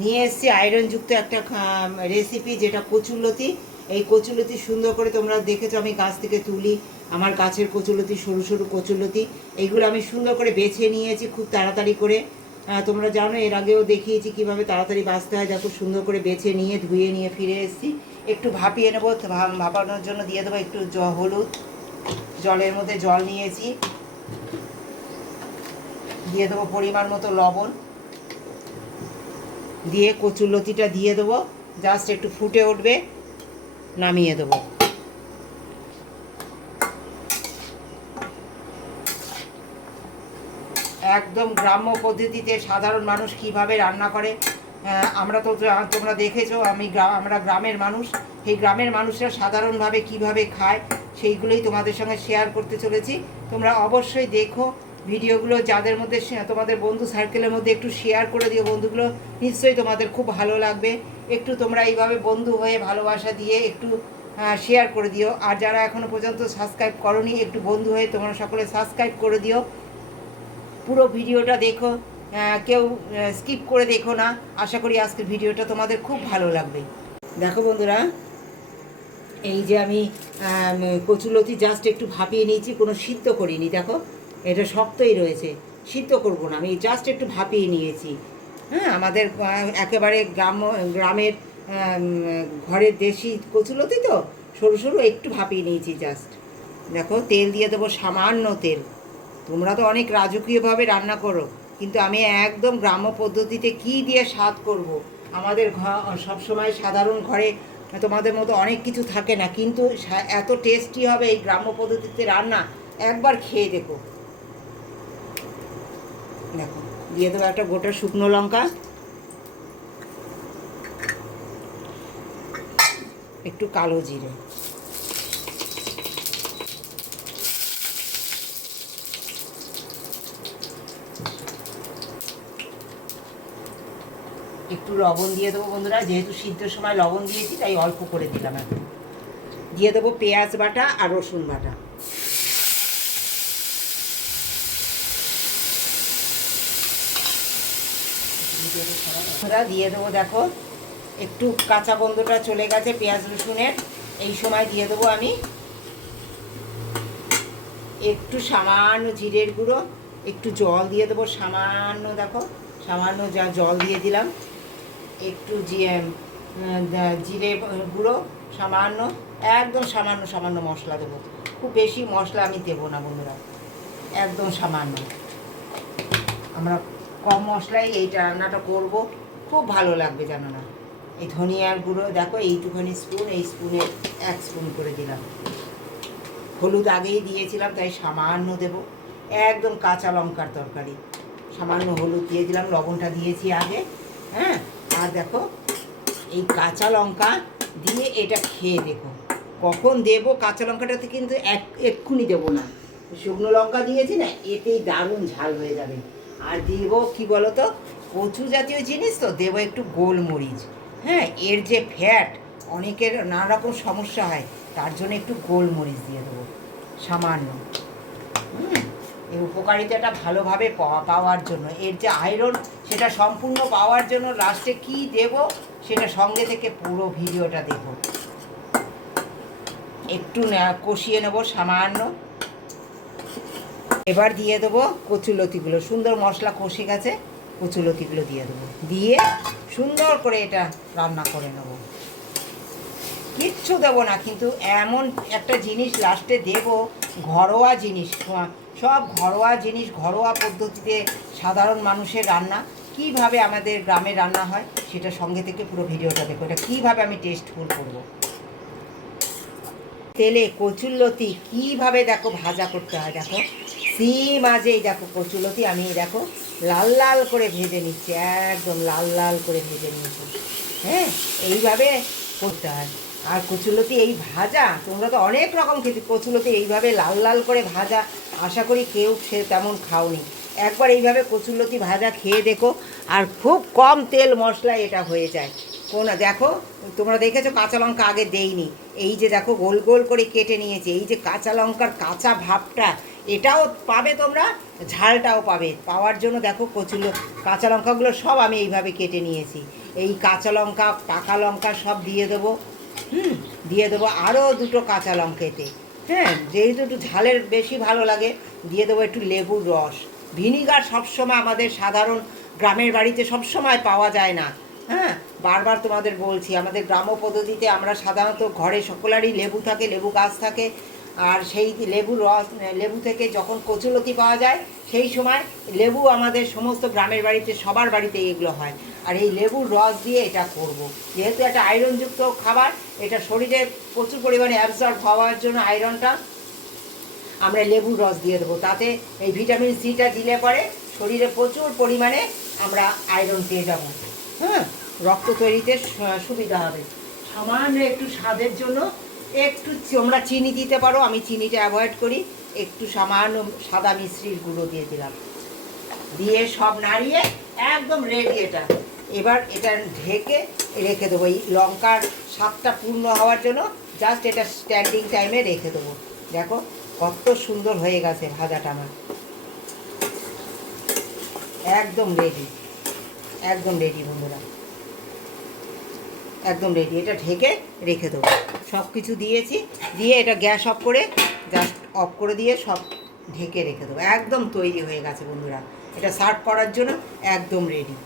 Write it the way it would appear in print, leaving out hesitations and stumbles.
নিয়ে এসেছি আয়রনযুক্ত একটা রেসিপি, যেটা কচুরলতি। এই কচুরলতি সুন্দর করে তোমরা দেখেছো আমি গাছ থেকে তুলি, আমার গাছের কচুরলতি, সরু সরু কচুরলতি, এইগুলো আমি সুন্দর করে বেছে নিয়েছি খুব তাড়াতাড়ি করে। তোমরা জানো এর আগেও দেখিয়েছি কিভাবে তাড়াতাড়ি বাছতে হয়। দেখো সুন্দর করে বেছে নিয়ে ধুয়ে নিয়ে ফিরে এসেছি। একটু ভাপিয়ে নেবো, ভাপানোর জন্য দিয়ে দেবো একটু হলুদ, জলের মধ্যে জল নিয়েছি, দিয়ে দেবো পরিমাণ মতো লবণ, দিয়ে কচুরলতিটা দিয়ে দেবো, জাস্ট একটু ফুটে উঠবে, নামিয়ে দেবো। একদম গ্রাম্য পদ্ধতিতে সাধারণ মানুষ কিভাবে রান্না করে, আমরা তো তোমরা দেখেছো, আমরা গ্রামের মানুষ, সেই গ্রামের মানুষরা সাধারণভাবে কিভাবে খায় সেইগুলোই তোমাদের সঙ্গে শেয়ার করতে চলেছি। তোমরা অবশ্যই দেখো ভিডিওগুলো, যাদের মধ্যে তোমাদের বন্ধু সার্কেলের মধ্যে একটু শেয়ার করে দিও, বন্ধুগুলো নিশ্চয়ই তোমাদের খুব ভালো লাগবে। একটু তোমরা এইভাবে বন্ধু হয়ে ভালোবাসা দিয়ে একটু শেয়ার করে দিও। আর যারা এখনও পর্যন্ত সাবস্ক্রাইব করোনি, একটু বন্ধু হয়ে তোমরা সকলে সাবস্ক্রাইব করে দিও। পুরো ভিডিওটা দেখো, কেউ স্কিপ করে দেখো না। আশা করি আজকের ভিডিওটা তোমাদের খুব ভালো লাগবে। দেখো বন্ধুরা, এই যে আমি কচুরলতি জাস্ট একটু ভাপিয়ে নিয়েছি, কোনো সিদ্ধ করিনি। দেখো এটা শক্তই রয়েছে, সিদ্ধ করবো না, আমি জাস্ট একটু ভাপিয়ে নিয়েছি। হ্যাঁ, আমাদের একেবারে গ্রামের ঘরের দেশি কচুরলতি তো, সরু সরু একটু ভাপিয়ে নিয়েছি জাস্ট। দেখো তেল দিয়ে দেবো, সামান্য তেল। তোমরা তো অনেক রাজকীয়ভাবে রান্না করো, কিন্তু আমি একদম গ্রাম্য পদ্ধতিতে কি দিয়ে স্বাদ করব। আমাদের সবসময় সাধারণ ঘরে তোমাদের মতো অনেক কিছু থাকে না, কিন্তু এত টেস্টি হবে এই গ্রাম্য পদ্ধতিতে রান্না, একবার খেয়ে দেখো। দেখো দিয়ে দেবো একটা গোটা শুকনো লঙ্কা, একটু কালো জিরে, একটু লবণ দিয়ে দেবো বন্ধুরা, যেহেতু সিদ্ধর সময় লবণ দিয়েছি তাই অল্প করে দিলাম। এখন দিয়ে দেবো পেঁয়াজ বাটা আর রসুন বাটা। দিয়ে দেবো, দেখো একটু কাঁচা গন্ধটা চলে গেছে পেঁয়াজ রসুনের। এই সময় দিয়ে দেবো আমি একটু সামান্য জিরের গুঁড়ো, একটু জল দিয়ে দেবো সামান্য। দেখো সামান্য যা জল দিয়ে দিলাম, একটু জিরে গুঁড়ো সামান্য, একদম সামান্য সামান্য মশলা দেবো। খুব বেশি মশলা আমি দেবো না বন্ধুরা, একদম সামান্য। আমরা কম মশলায় এইটা রান্নাটা করব, খুব ভালো লাগবে জানো না। এই ধনিয়ার গুঁড়ো দেখো এইটুখানি স্পুন, এই স্পুনে 1 স্পুন করে দিলাম। হলুদ আগেই দিয়েছিলাম তাই সামান্য দেব। একদম কাঁচা লঙ্কার তরকারি, সামান্য হলুদ দিয়ে দিলাম, লবণটা দিয়েছি আগে। হ্যাঁ, আর দেখো এই কাঁচা লঙ্কা দিয়ে এটা খেয়ে দেখো। কখন দেবো কাঁচা লঙ্কাটাতে, কিন্তু এক্ষুনি দেবো না, শুকনো লঙ্কা দিয়েছি না, এতেই দারুণ ঝাল হয়ে যাবে। আর দিব কি বলো তো, কচু জাতীয় জিনিস তো, দেবো একটু গোলমরিচ। হ্যাঁ, এর যে ফ্যাট, অনেকের নানা রকম সমস্যা হয়, তার জন্য একটু গোলমরিচ দিয়ে দেবো সামান্য। এই উপকারিতাটা ভালোভাবে পাওয়ার জন্য, এর যে আয়রন সেটা সম্পূর্ণ পাওয়ার জন্য লাস্টে কি দেব সেটা সঙ্গে থেকে পুরো ভিডিওটা দেখো। একটু কষিয়ে নেবো সামান্য। এবার দিয়ে দেবো কচুরলতিগুলো, সুন্দর মশলা কষে গেছে, কচুরলতিগুলো দিয়ে দেবো, দিয়ে সুন্দর করে এটা রান্না করে নেব। কিচ্ছু দেবো না, কিন্তু এমন একটা জিনিস লাস্টে দেব, ঘরোয়া জিনিস, সব ঘরোয়া জিনিস, ঘরোয়া পদ্ধতিতে সাধারণ মানুষের রান্না, কিভাবে আমাদের গ্রামে রান্না হয় সেটা সঙ্গে থেকে পুরো ভিডিওটা দেখো, এটা কীভাবে আমি টেস্টফুল করব। তেলে কচুরলতি কীভাবে দেখো ভাজা করতে হয়, দেখো সিম আজেই দেখো কচুরলতি আমি দেখো লাল লাল করে ভেজে নিচ্ছি, একদম লাল লাল করে ভেজে নিয়েছি। হ্যাঁ, এইভাবে করতে হয়। আর কচুরলতি এই ভাজা, তোমরা তো অনেক রকম খেতে, কচুরলতি এইভাবে লাল লাল করে ভাজা আশা করি কেউ সে তেমন খাওনি। একবার এইভাবে কচুরলতি ভাজা খেয়ে দেখো, আর খুব কম তেল মশলা এটা হয়ে যায়। দেখো তোমরা দেখেছো কাঁচা লঙ্কা আগে দেইনি, এই যে দেখো গোল গোল করে কেটে নিয়েছি, এই যে কাঁচা লঙ্কার কাঁচা ভাবটা এটাও পাবে তোমরা, ঝালটাও পাবে। পাওয়ার জন্য দেখো কাঁচা লঙ্কাগুলো সব আমি এইভাবে কেটে নিয়েছি। এই কাঁচা লঙ্কা, পাকা লঙ্কা সব দিয়ে দেবো। দিয়ে দেবো আরও 2টো কাঁচা লঙ্কা এতে। হ্যাঁ, যেহেতু একটু ঝালের বেশি ভালো লাগে, দিয়ে দেবো একটু লেবুর রস। ভিনিগার সবসময় আমাদের সাধারণ গ্রামের বাড়িতে সবসময় পাওয়া যায় না। হ্যাঁ, বারবার তোমাদের বলছি, আমাদের গ্রাম্য পদ্ধতিতে আমরা সাধারণত ঘরে সকলেরই লেবু থাকে, লেবু গাছ থাকে। আর সেই লেবুর রস, লেবু থেকে যখন কচুলতি পাওয়া যায় সেই সময় লেবু আমাদের সমস্ত গ্রামের বাড়িতে সবার বাড়িতে এগুলো হয়। আর এই লেবুর রস দিয়ে এটা করব। যেহেতু একটা আয়রনযুক্ত খাবার, এটা শরীরে প্রচুর পরিমাণে অ্যাবজর্ব হওয়ার জন্য আয়রনটা আমরা লেবুর রস দিয়ে দেবো। তাতে এই ভিটামিন সিটা দিলে পরে শরীরে প্রচুর পরিমাণে আমরা আয়রন পেয়ে যাব। হ্যাঁ, রক্ত তৈরিতে সুবিধা হবে। সামান্য একটু স্বাদের জন্য একটু তোমরা চিনি দিতে পারো, আমি চিনিটা অ্যাভয়েড করি। একটু সামান্য সাদা মিশ্রির গুঁড়ো দিয়ে দিলাম, দিয়ে সব নাড়িয়ে একদম রেডি এটা। এবার এটা ঢেকে রেখে দেবো এই লঙ্কার স্বাদটা পূর্ণ হওয়ার জন্য। জাস্ট এটা স্ট্যান্ডিং টাইমে রেখে দেবো। দেখো কত সুন্দর হয়ে গেছে ভাজাটা আমার, একদম রেডি, একদম রেডি বন্ধুরা, একদম রেডি। এটা ঢেকে রেখে দেবো। সব কিছু দিয়েছি, দিয়ে এটা গ্যাস অফ করে, জাস্ট অফ করে দিয়ে সব ঢেকে রেখে দেবো। একদম তৈরি হয়ে গেছে বন্ধুরা, এটা সার্ভ করার জন্য একদম রেডি।